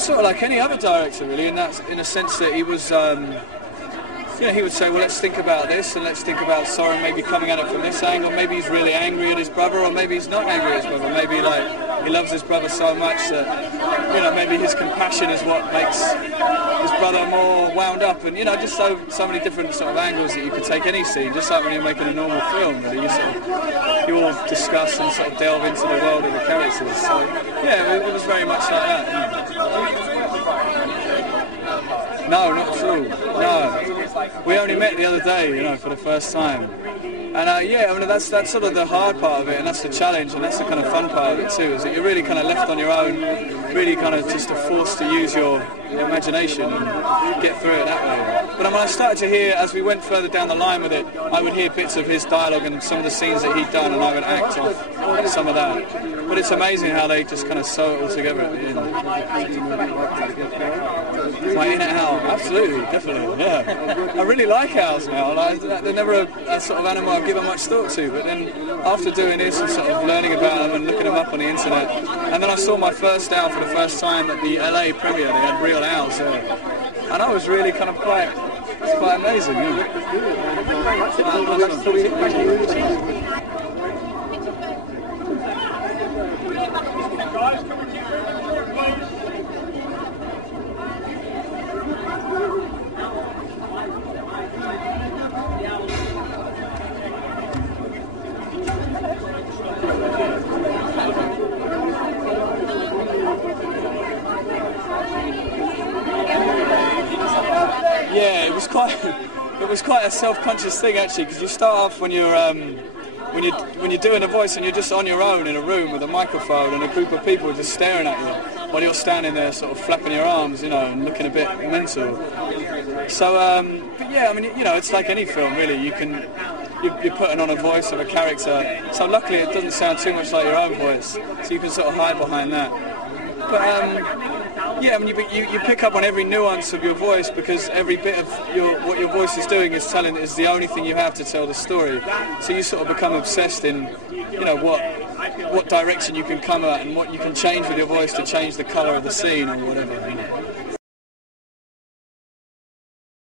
was sort of like any other director, really, in a sense that he was, he would say, well, let's think about this, and let's think about Soren maybe coming at it from this angle. Maybe he's really angry at his brother, or maybe he's not angry at his brother. Maybe he loves his brother so much that, maybe his compassion is what makes his brother more wound up, and just so many different sort of angles that you could take any scene, just like when you're making a normal film, really. You all discuss and sort of delve into the world of the characters. So yeah, it was very much like that. No, not at all. No, we only met the other day, for the first time. And that's sort of the hard part of it, and that's the challenge, and that's the kind of fun part of it too, is that you're really kind of left on your own, really kind of just forced to use your imagination and get through it that way. But when I started to hear, as we went further down the line with it, I would hear bits of his dialogue and some of the scenes that he'd done, and I would act off some of that. But it's amazing how they just kind of sew it all together at the end. Like in Al, absolutely, definitely, yeah. I really like owls now. They're never a sort of animal I've given much thought to, but then after doing this and sort of learning about them and looking them up on the internet, and then I saw my first owl for the first time at the LA premiere. They had real owls there, and I was really kind of quite amazing. Yeah, it was quite a self-conscious thing actually, because you start off when you're doing a voice and you're just on your own in a room with a microphone and a group of people just staring at you while you're standing there sort of flapping your arms, and looking a bit mental. So, but yeah, it's like any film really. You're putting on a voice of a character, so luckily it doesn't sound too much like your own voice, so you can sort of hide behind that. But you pick up on every nuance of your voice, because every bit of what your voice is doing is the only thing you have to tell the story. So you sort of become obsessed in, what direction you can come at and what you can change with your voice to change the colour of the scene or whatever.